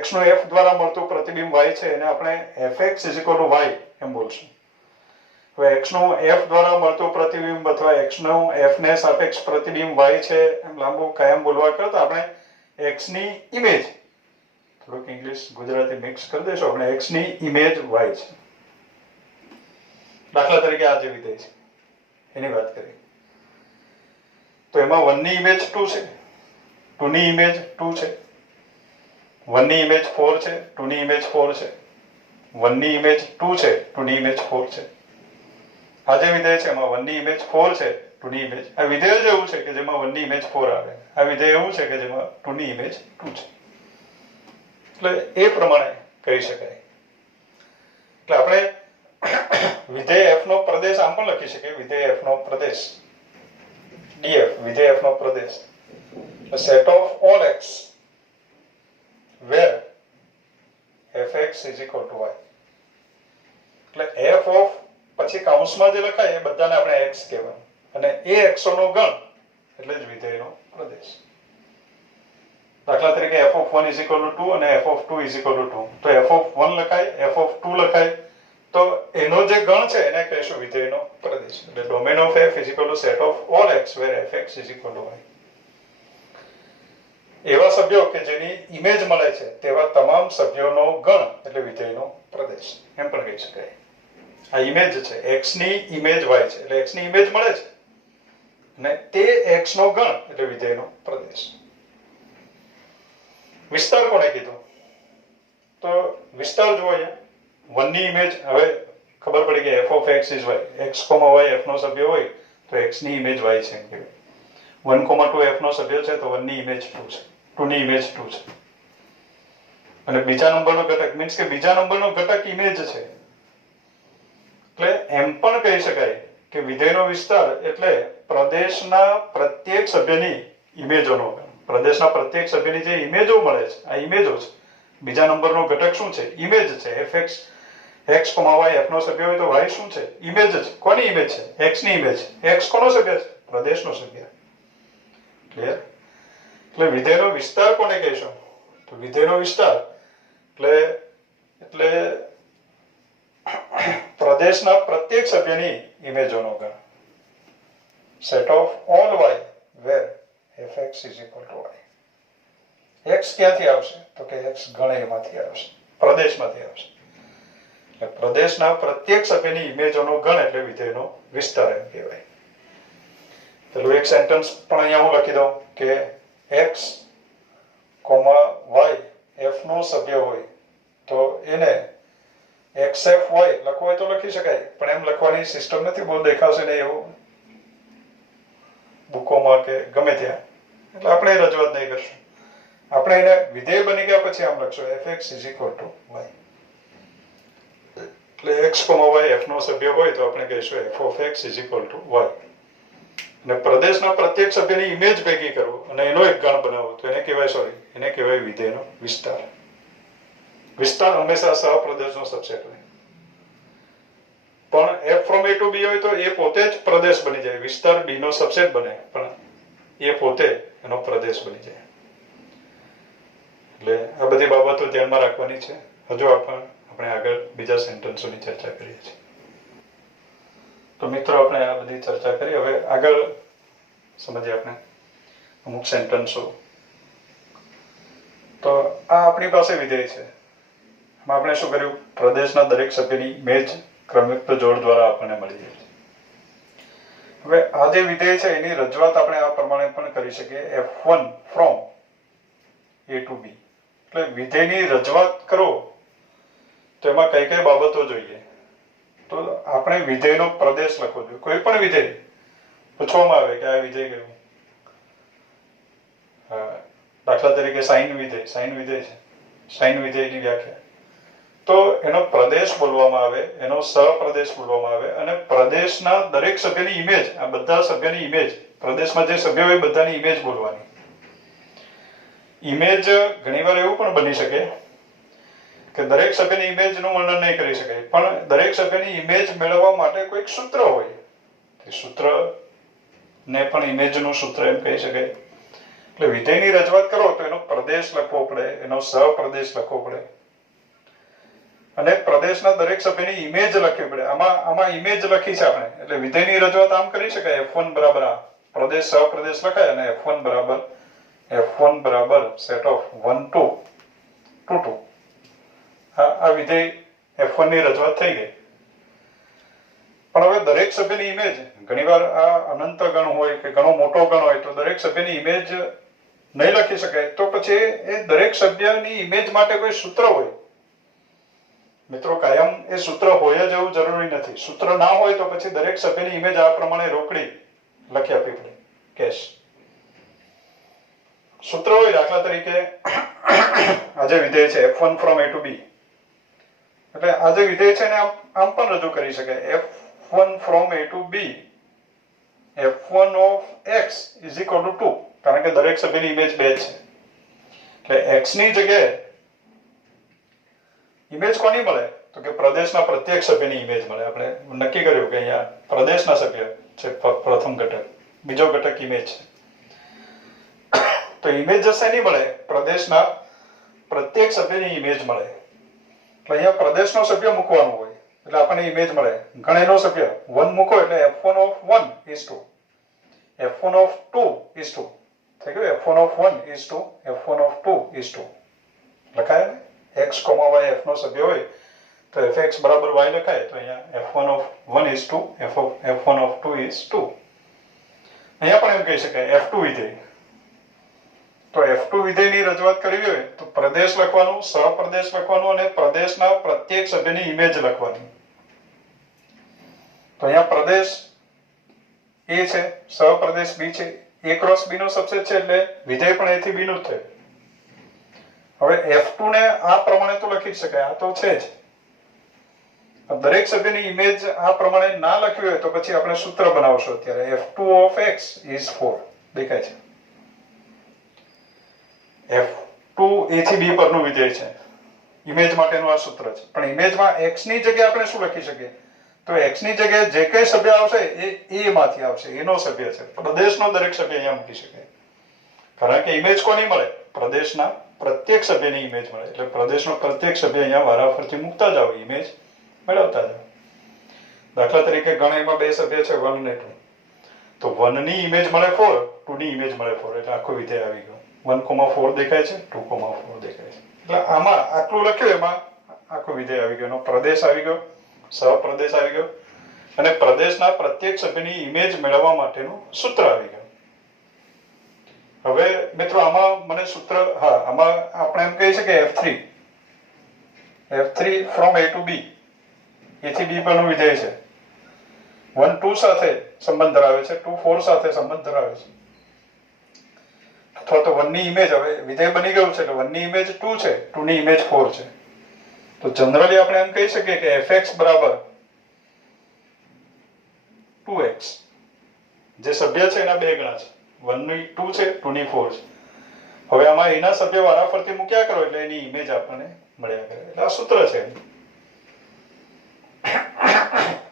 x નું f દ્વારા મળતું પ્રતિબિંબ y છે એને આપણે fx y એમ બોલશું. હવે x નું f દ્વારા મળતું પ્રતિબિંબ અથવા x નું f ને સાપેક્ષ પ્રતિબિંબ y છે એમ લાંબુ કાયમ બોલવા કરતા આપણે x ની ઇમેજ થોડુંક ઇંગ્લિશ ગુજરાતી મિક્સ કરી દઈશું. આપણે x ની ઇમેજ y છે. દાખલા તરીકે આ જે વિધેય છે એની વાત કરીએ તો એમાં 1 ની ઇમેજ 2 છે, 2 ની ઇમેજ 2 છે, 1 ની ઇમેજ 4 છે, 2 ની ઇમેજ 4 છે, 1 ની ઇમેજ 2 છે, 2 ની ઇમેજ 4 છે. આ જે વિધેય છે એમાં 1 ની ઇમેજ 4 છે, 2 ની ઇમેજ આ વિધેય જ એવું છે કે જેમાં 1 ની ઇમેજ 4 આવે. આ વિધેય એવું છે કે જેમાં 2 ની ઇમેજ 2 છે. એટલે એ પ્રમાણે કહી શકાય. એટલે આપણે વિધેય f નો પ્રદેશ આમ પણ લખી શકીએ. વિધેય f નો પ્રદેશ df વિધેય f no Pradesh a set of all x where fx is equal to y. એટલે f of પછી કૌંસમાં જે લખાય એ બધાને આપણે x કહેવાય અને એ xo નો ગણ એટલે જ વિધેયનો પ્રદેશ. દાખલા તરીકે f of 1 is equal to 2 અને f of 2 is equal to 2 તો f of 1 લખાય, f of 2 લખાય તો એનો જે ગણ છે એને કહેશું વિધેયનો પ્રદેશ. એટલે domain of f is equal to set of all x where fx is equal to y. એવા સભ્યો કે જેની ઇમેજ મળે છે તેવા તમામ સભ્યોનો ગણ એટલે વિધેયનો પ્રદેશ એમ પણ કહી શકાય. આ ઇમેજ છે x ની ઇમેજ y છે એટલે x ની ઇમેજ મળે છે અને તે x નો ગણ એટલે વિધેયનો પ્રદેશ. વિસ્તાર કોણે કીધું તો વિસ્તાર જુઓ અહીંયા 1 ની ઇમેજ હવે ખબર પડી કે f of x is y, x, y f નો સભ્ય હોય તો x ની ઇમેજ y છે એમ કહેવાય. 1, 2 f નો સભ્ય છે તો 1 ની ઇમેજ 2 છે, 2 ની ઇમેજ 2 છે. અને બીજા નંબરનો ઘટક મીન્સ કે બીજા નંબરનો ઘટક ઇમેજ છે. એટલે એમ પણ કહી શકાય કે વિધેયનો વિસ્તાર એટલે પ્રદેશના પ્રત્યેક સભ્યની ઇમેજોનો ગણ. પ્રદેશના પ્રત્યેક સભ્યની જે ઇમેજો મળે છે આ ઇમેજો છે. બીજા નંબરનો ઘટક શું છે? ઇમેજ છે. fx x, y f નો સભ્ય હોય તો y શું છે? ઇમેજ છે. કોની ઇમેજ છે? x ની ઇમેજ. x કોનો સભ્ય છે? પ્રદેશનો સભ્ય. ક્લિયર? એટલે વિધેયનો વિસ્તાર કોને કહેશું? તો વિધેયનો વિસ્તાર એટલે પ્રદેશના પ્રત્યેક સભ્યની ઇમેજોનો ગણ. set of all y where fx is equal to y. x ક્યાંથી આવશે તો કે x ગણમાંથી આવશે, પ્રદેશમાંથી આવશે. એટલે પ્રદેશના પ્રત્યેક સભ્યની ઇમેજોનો ગણ એટલે વિધેયનો વિસ્તાર એમ કહેવાય. પેલું એક સેન્ટેન્સ પણ અહીંયા હું લખી દઉં કે x, y f નો સભ્ય હોય તો એને xfy લખવું હોય તો લખી શકાય પણ એમ લખવાની સિસ્ટમ નથી, બહુ દેખાશે નહીં એવું બુકોમાં કે ગમે ત્યાં. એટલે આપણે રજૂઆત નહીં કરશું. આપણે એને વિધેય બની ગયા પછી આમ લખશું fx is equal to y. એટલે x, y f નો સભ્ય હોય તો આપણે કહીશું f of x is equal to y. અને પ્રદેશના પ્રત્યેક સભ્યની ઇમેજ ભેગી કરવું અને એનો એક ગણ બનાવવો તો એને કહેવાય વિધેયનો વિસ્તાર. વિસ્તાર હંમેશા સહપ્રદેશનો સબસેટ હોય. પણ f from a to b હોય તો એ પોતે જ પ્રદેશ બની જાય. વિસ્તાર b નો સબસેટ બને પણ એ પોતે એનો પ્રદેશ બની જાય. એટલે આ બધી બાબતો ધ્યાનમાં રાખવાની છે. હજુ આપણે આગળ બીજા સેન્ટેન્સોની ચર્ચા કરીએ છીએ. તો મિત્રો આપણે આ બધી ચર્ચા કરી. હવે આગળ સમજીએ આપણે અમુક સેન્ટેન્સો. તો આ આપણી પાસે વિધેય છે. આપણે શું કર્યું? પ્રદેશના દરેક સભ્યની ઇમેજ ક્રમયુક્ત જોડ દ્વારા આપણને મળી જાય છે. હવે આ જે વિધેય છે એની રજૂઆત આપણે આ પ્રમાણે પણ કરી શકીએ f1 from a to b. એટલે વિધેયની રજૂઆત કરો તો એમાં કઈ કઈ બાબતો જોઈએ તો આપણે વિધેયનો પ્રદેશ લખવો જોઈએ. કોઈ પણ વિધેય પૂછવામાં આવે કે આ વિધેય કયું, દાખલા તરીકે સાઇન વિધેય છે, સાઇન વિધેયની વ્યાખ્યા તો એનો પ્રદેશ બોલવામાં આવે, એનો સહપ્રદેશ બોલવામાં આવે અને પ્રદેશના દરેક સભ્યની ઇમેજ, આ બધા સભ્યની ઇમેજ, પ્રદેશમાં જે સભ્યો હોય બધાની ઇમેજ બોલવાની. ઇમેજ ઘણીવાર એવું પણ બની શકે કે દરેક સભ્યની ઇમેજનું વર્ણન નહીં કરી શકાય, પણ દરેક સભ્યની ઇમેજ મેળવવા માટે કોઈક સૂત્ર હોય. તે સૂત્રને પણ ઇમેજનું સૂત્ર એમ કહી શકાય. એટલે વિધેયની રજૂઆત કરો તો એનો પ્રદેશ લખવો પડે, એનો સહપ્રદેશ લખવો પડે અને પ્રદેશના દરેક સભ્યની ઇમેજ લખવી પડે. આમાં ઇમેજ લખી છે આપણે, એટલે વિધેયની રજૂઆત આમ કરી શકાય F1 બરાબર આ પ્રદેશ સહપ્રદેશ લખાય અને F1 બરાબર સેટ ઓફ 1 2 2 2. આ વિધેય F1 ની રજૂઆત થઈ ગઈ. પણ હવે દરેક સભ્યની ઇમેજ ઘણીવાર આ અનંત ગણ હોય કે ઘણો મોટો ગણ હોય તો દરેક સભ્યની ઇમેજ નહીં લખી શકાય, તો પછી એ દરેક સભ્યની ઇમેજ માટે કોઈ સૂત્ર હોય. મિત્રો, કાયમ એ સૂત્ર હોય જ એવું જરૂરી નથી. સૂત્ર ના હોય તો પછી દરેક સભ્યની ઇમેજ આ પ્રમાણે રોકડી લખી આપવી પડે. કેશ સૂત્ર હોય, દાખલા તરીકે આજે વિધેય છે F1 from A to B, એટલે આ જે વિધેય છે ને આમ પણ રજૂ કરી શકાય F1 from A to B F1 of x is equal to 2, કારણ કે દરેક સભ્યની ઇમેજ 2 છે. એટલે x ની જગ્યાએ ઇમેજ કોની મળે તો કે પ્રદેશના પ્રત્યેક સભ્યની ઇમેજ મળે. આપણે નક્કી કર્યું કે અહીંયા પ્રદેશના સભ્ય છે પ્રથમ ઘટક, બીજો ઘટક ઇમેજ છે. તો ઇમેજ જશે નહીં મળે, પ્રદેશના પ્રત્યેક સભ્યની ઇમેજ મળે. એટલે અહીંયા પ્રદેશનો સભ્ય મૂકવાનું હોય એટલે આપણને ઇમેજ મળે. ગણેલો સભ્ય 1 મૂકો એટલે F1 of 1 is 2, F1 of 2 is 2 થઈ ગયું. F1 of 1 is 2, F1 of 2 is 2 લખાય ને. x, y f નો સભ્ય હોય તો fx બરાબર y લખાય. તો અહીંયા F1 of 1 is 2, F1 of 2 is 2. અહીંયા પણ એમ કહી શકાય F2 વિધેય. તો F2 વિધેયની રજૂઆત કરવી હોય તો પ્રદેશ લખવાનું, સહપ્રદેશ લખવાનું અને પ્રદેશના પ્રત્યેક સભ્યની ઇમેજ લખવાની. તો અહીંયા પ્રદેશ A છે, સહપ્રદેશ B છે, A ક્રોસ B નો સબસેટ છે એટલે વિધેય પણ A થી B નું જ થયું. હવે F2 ને આ પ્રમાણે તો લખી શકાય, આ તો છે જ. દરેક સભ્યની ઇમેજ આ પ્રમાણે ના લખવી હોય તો પછી આપણે સૂત્ર બનાવશું. અત્યારે F2 of x is 4 દેખાય છે. F2 A થી B પરનું વિધેય છે, ઇમેજ માટેનું આ સૂત્ર છે. પણ ઇમેજમાં x ની જગ્યાએ આપણે શું લખી શકીએ તો x ની જગ્યાએ જે કઈ સભ્ય આવશે એ A માંથી આવશે, એનો સભ્ય છે. પ્રદેશનો દરેક સભ્ય અહીંયા મૂકી શકાય, કારણ કે ઇમેજ કોની મળે પ્રદેશના પ્રત્યેક સભ્યની ઇમેજ મળે. એટલે પ્રદેશનો પ્રત્યેક સભ્ય અહીંયા વારાફરતી મૂકતા જાવ, ઇમેજ મેળવતા જાવ. દાખલા તરીકે ગણમાં 2 સભ્ય છે 1 અને 2, તો 1 ની ઇમેજ મળે 4, 2 ની ઇમેજ મળે 4, એટલે આખો વિધેય આવી ગયો. 1,4 દેખાય છે, 2,4 દેખાય છે. એટલે આમાં આટલું લખ્યું, એમાં આખો વિધેય આવી ગયો. એનો પ્રદેશ આવી ગયો, સહપ્રદેશ આવી ગયો અને પ્રદેશના પ્રત્યેક સભ્યની ઇમેજ મેળવવા માટેનું સૂત્ર આવી ગયું. હવે મિત્રો આમાં મને સૂત્ર, આમાં આપણે એમ કહી શકીએ F3 from A to B, A થી B પરનું વિધેય છે. 1 2 સાથે સંબંધ ધરાવે છે, 2 4 સાથે સંબંધ ધરાવે છે. અથવા તો 1 ની ઇમેજ, હવે વિધેય બની ગયું છે એટલે 1 ની ઇમેજ 2 છે, 2 ની ઇમેજ 4 છે. તો જનરલી આપણે એમ કહી શકીએ કે fx બરાબર 2x. જે સભ્ય છે એના 2 ગણા છે, 1 ની 2 છે, 2 ની 4 છે. હવે આમાં એના સભ્ય વારાફરતી મૂક્યા કરો એટલે એની ઇમેજ આપણને મળ્યા કરે. એટલે આ સૂત્ર છે.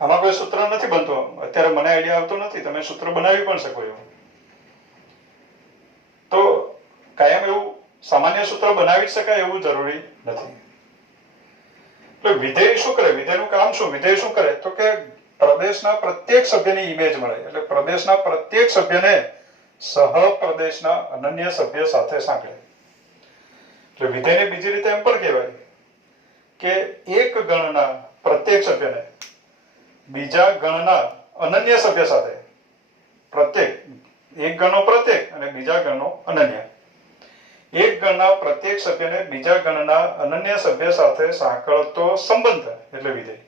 આમાં કોઈ સૂત્ર નથી બનતું, અત્યારે મને આઈડિયા આવતો નથી, તમે સૂત્ર બનાવી પણ શકો એવું. તો કાયમ એવું સામાન્ય સૂત્ર બનાવી શકાય એવું જરૂરી નથી. એટલે વિધેય શું કરે, વિધેયનું કામ શું, વિધેય શું કરે તો કે પ્રદેશના પ્રત્યેક સભ્યની ઇમેજ મળે. એટલે પ્રદેશના પ્રત્યેક સભ્યને સહપ્રદેશના અનન્ય સભ્ય સાથે સાંકળે. એટલે વિધેયને બીજી રીતે એમ પણ કહેવાય કે એક ગણના પ્રત્યેક સભ્યને બીજા ગણના અનન્ય સભ્ય સાથે, પ્રત્યેક એક ગણનો પ્રત્યેક અને બીજા ગણનો અનન્ય, એક ગણના પ્રત્યેક સભ્યને બીજા ગણના અનન્ય સભ્ય સાથે સાંકળતો સંબંધ એટલે વિધેય.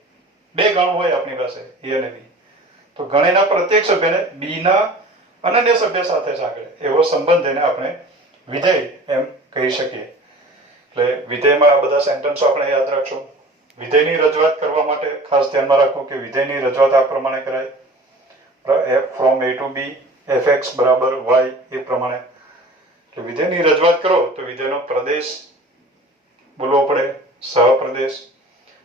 2 ગણ હોય આપણી પાસે A અને B, તો ગણેના પ્રત્યેક સભ્યને B ના અનન્ય સભ્ય સાથે સાંકળે એવો સંબંધ એને આપણે વિધેય એમ કહી શકીએ. એટલે વિધેયમાં આ બધા સેન્ટેન્સો આપણે યાદ રાખશું. વિધેયની રજૂઆત કરવા માટે ખાસ ધ્યાનમાં રાખવું કે વિધેયની રજૂઆત આ પ્રમાણે કરાય. F from A to B, fx બરાબર y એ પ્રમાણે. કે વિધેયની રજૂઆત કરો તો વિધેયનો પ્રદેશ બોલવો પડે, સહપ્રદેશ,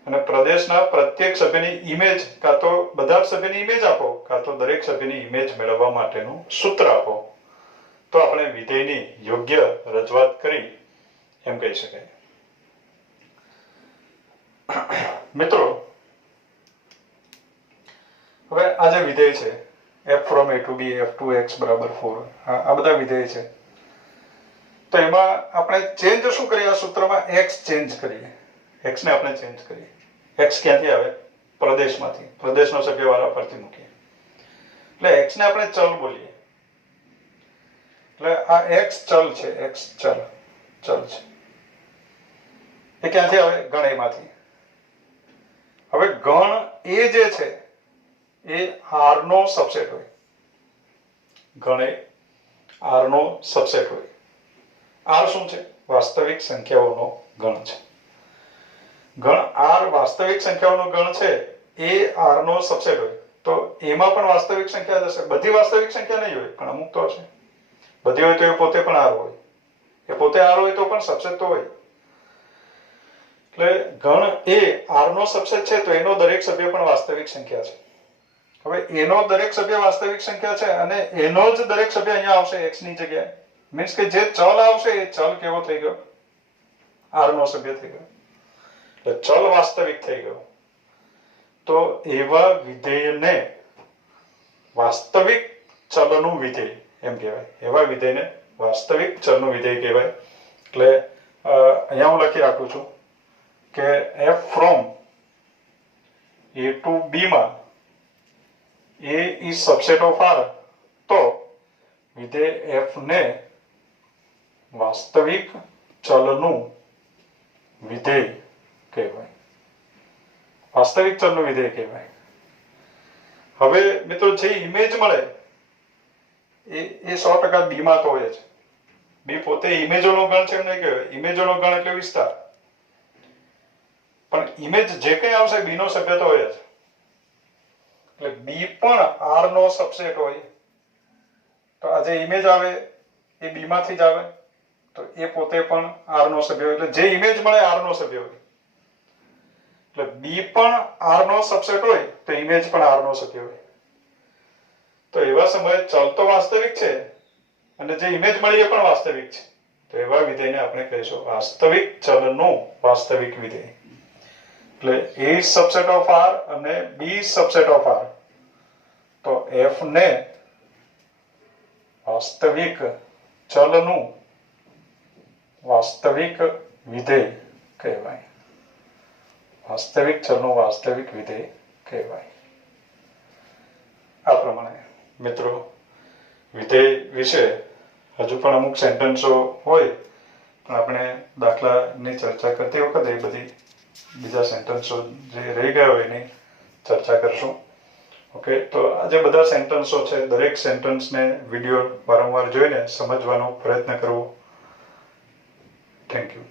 અને પ્રદેશના પ્રત્યેક સભ્યની ઇમેજ કાં તો બધા જ સભ્યની ઇમેજ આપો કાં તો દરેક સભ્યની ઇમેજ મેળવવા માટેનું સૂત્ર આપો, તો આપણે વિધેયની યોગ્ય રજૂઆત કરી એમ કહી શકાય. મિત્રો, હવે આ જે વિધેય છે f from a to b f to x બરાબર 4, આ બધા વિધેય છે. તો એમાં આપણે ચેન્જ શું કરીએ? આ સૂત્રમાં x ચેન્જ કરીએ, x ને આપણે ચેન્જ કરીએ. x ક્યાંથી આવે? પ્રદેશમાંથી, પ્રદેશનો સભ્ય વાળા પરથી મૂકીએ એટલે x ને આપણે ચલ બોલીએ. એટલે આ x ચલ છે, x ચલ છે. એ ક્યાંથી આવે? ગણ A માંથી. હવે ગણ A જે છે એ R નો સબસેટ હોય. ગણ A R નો સબસેટ હોય. R શું છે? વાસ્તવિક સંખ્યાઓનો ગણ છે. ગણ R વાસ્તવિક સંખ્યાઓનો ગણ છે, એ R નો સબસેટ હોય. તો એમાં પણ વાસ્તવિક સંખ્યા જશે. બધી વાસ્તવિક સંખ્યા નહીં હોય, પણ અમુક તો છે. બધી હોય તો એ પોતે પણ R હોય. એ પોતે R હોય તો પણ સબસેટ તો હોય. એટલે ગણ A R નો સબસેટ છે, તો એનો દરેક સભ્ય પણ વાસ્તવિક સંખ્યા છે. હવે એનો દરેક સભ્ય વાસ્તવિક સંખ્યા છે અને એનો જ દરેક સભ્ય અહીંયા આવશે x ની જગ્યાએ. મીન્સ કે જે ચલ આવશે એ ચલ કેવો થઈ ગયો? R નો સભ્ય થઈ ગયો. એટલે ચલ વાસ્તવિક થઈ ગયો. તો એવા વિધેયને વાસ્તવિક ચલનું વિધેય એમ કહેવાય. એવા વિધેયને વાસ્તવિક ચલનું વિધેય કહેવાય. એટલે અહીંયા હું લખી રાખું છું કે f from a to b માં a is subset of R, તો વિધેય f ને વાસ્તવિક ચલનું વિધેય કહેવાય. વાસ્તવિક ચલનું વિધેય કહેવાય. હવે મિત્રો, જે ઇમેજ મળે એ 100% બી માં તો હોય જ. બી પોતે ઇમેજોનો ગણ છે એમ નહીં કહેવાય. ઇમેજોનો ગણ એટલે વિસ્તાર. પણ ઇમેજ જે કંઈ આવશે બી નો સભ્ય તો હોય જ. એટલે બી પણ R નો સબસેટ હોય. તો આ જે ઇમેજ આવે એ બી માંથી જ આવે, તો એ પોતે પણ R નો સભ્ય હોય. એટલે જે ઇમેજ મળે R નો સભ્ય હોય. એટલે બી પણ R નો સબસેટ હોય તો ઇમેજ પણ R નો સભ્ય હોય. તો એવા સમયે ચલ તો વાસ્તવિક છે અને જે ઇમેજ મળી એ પણ વાસ્તવિક છે. તો એવા વિધેયને આપણે કહીશું વાસ્તવિક ચલનું વાસ્તવિક વિધેય. એટલે A is subset of R અને B is subset of R. તો f ને વાસ્તવિક ચલનું વાસ્તવિક વિધેય કહેવાય. વાસ્તવિક ચલનું વાસ્તવિક વિધેય કહેવાય. આ પ્રમાણે મિત્રો, વિધેય વિશે હજુ પણ અમુક સેન્ટેન્સો હોય, પણ આપણે દાખલાની ચર્ચા કરતી વખતે એ બધી બીજા સેન્ટેન્સો જે રહી ગયા હોય એની ચર્ચા કરશું. ઓકે, તો આ જે બધા સેન્ટેન્સો છે, દરેક સેન્ટેન્સને વિડીયો વારંવાર જોઈને સમજવાનો પ્રયત્ન કરવો. Thank you.